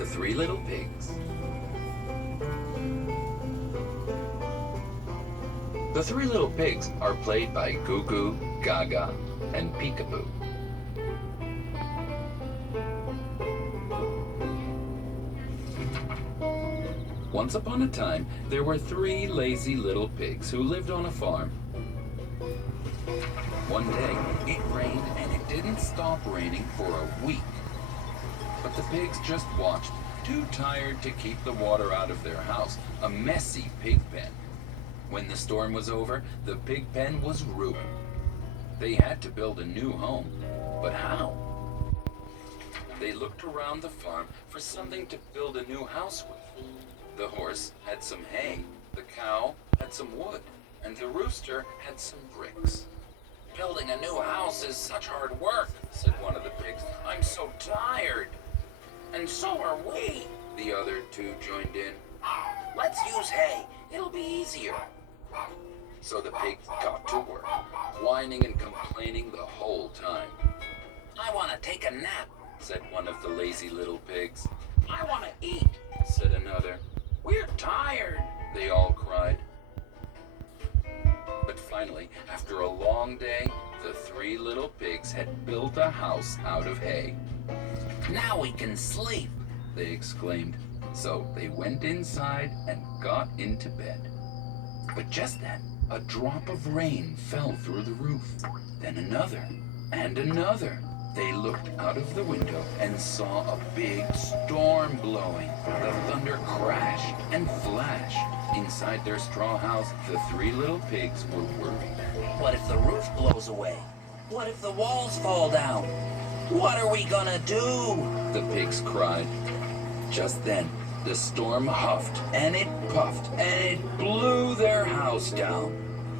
The Three Little Pigs. The Three Little Pigs are played by Goo Goo, Gaga, and Peekaboo. Once upon a time, there were three lazy little pigs who lived on a farm. One day, it rained and it didn't stop raining for a week. But the pigs just watched, too tired to keep the water out of their house, a messy pig pen. When the storm was over, the pig pen was ruined. They had to build a new home, but how? They looked around the farm for something to build a new house with. The horse had some hay, the cow had some wood, and the rooster had some bricks. "Building a new house is such hard work," said one of the pigs. "I'm so tired." "And so are we," the other two joined in. "Let's use hay. It'll be easier." So the pigs got to work, whining and complaining the whole time. "I want to take a nap," said one of the lazy little pigs. "I want to eat," said another. "We're tired," they all cried. But finally, after a long day, the three little pigs had built a house out of hay. "Now we can sleep," they exclaimed. So they went inside and got into bed. But just then, a drop of rain fell through the roof. Then another, and another. They looked out of the window and saw a big storm blowing. The thunder crashed and flashed. Inside their straw house, the three little pigs were worried. "What if the roof blows away? What if the walls fall down? What are we gonna do?" the pigs cried. Just then, the storm huffed and it puffed and it blew their house down.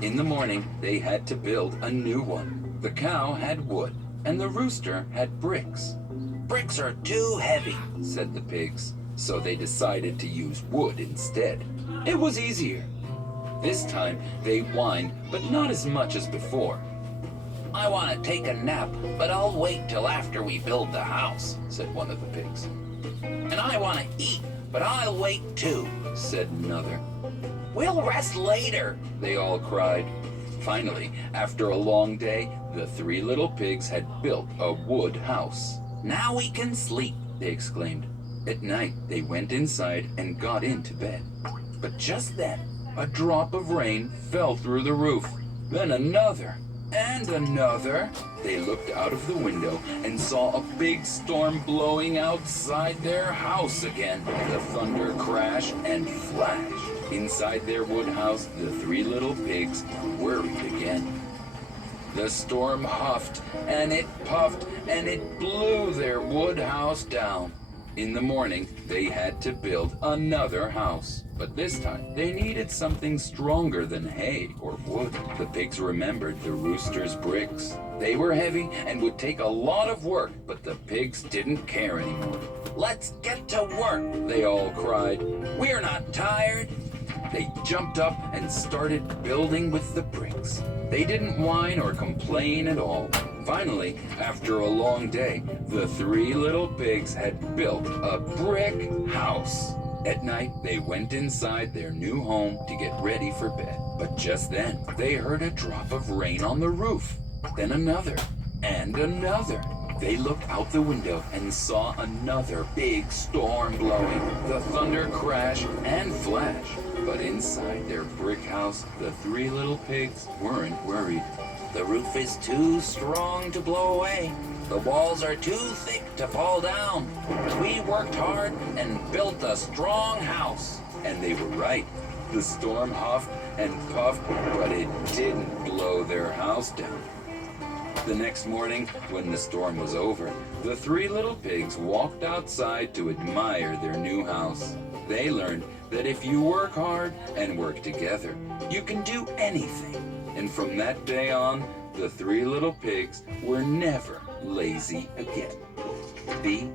In the morning, they had to build a new one. The cow had wood, and the rooster had bricks. "Bricks are too heavy," said the pigs, so they decided to use wood instead. It was easier. This time, they whined, but not as much as before. "I want to take a nap, but I'll wait till after we build the house," said one of the pigs. "And I want to eat, but I'll wait too," said another. "We'll rest later," they all cried. Finally, after a long day, the three little pigs had built a wood house. "Now we can sleep," they exclaimed. At night, they went inside and got into bed. But just then, a drop of rain fell through the roof. Then another, and another. They looked out of the window and saw a big storm blowing outside their house again. The thunder crashed and flashed. Inside their wood house, the three little pigs worried again. The storm huffed and it puffed and it blew their wood house down. In the morning, they had to build another house. But this time, they needed something stronger than hay or wood. The pigs remembered the rooster's bricks. They were heavy and would take a lot of work, but the pigs didn't care anymore. "Let's get to work," they all cried. "We're not tired." They jumped up and started building with the bricks. They didn't whine or complain at all. Finally, after a long day, the three little pigs had built a brick house. At night, they went inside their new home to get ready for bed. But just then, they heard a drop of rain on the roof. Then another, and another. They looked out the window and saw another big storm blowing. The thunder crashed and flashed. But inside their brick house, the three little pigs weren't worried. "The roof is too strong to blow away. The walls are too thick to fall down. We worked hard and built a strong house." And they were right. The storm huffed and puffed, but it didn't blow their house down. The next morning, when the storm was over, the three little pigs walked outside to admire their new house. They learned that if you work hard and work together, you can do anything. And from that day on, the three little pigs were never lazy again. The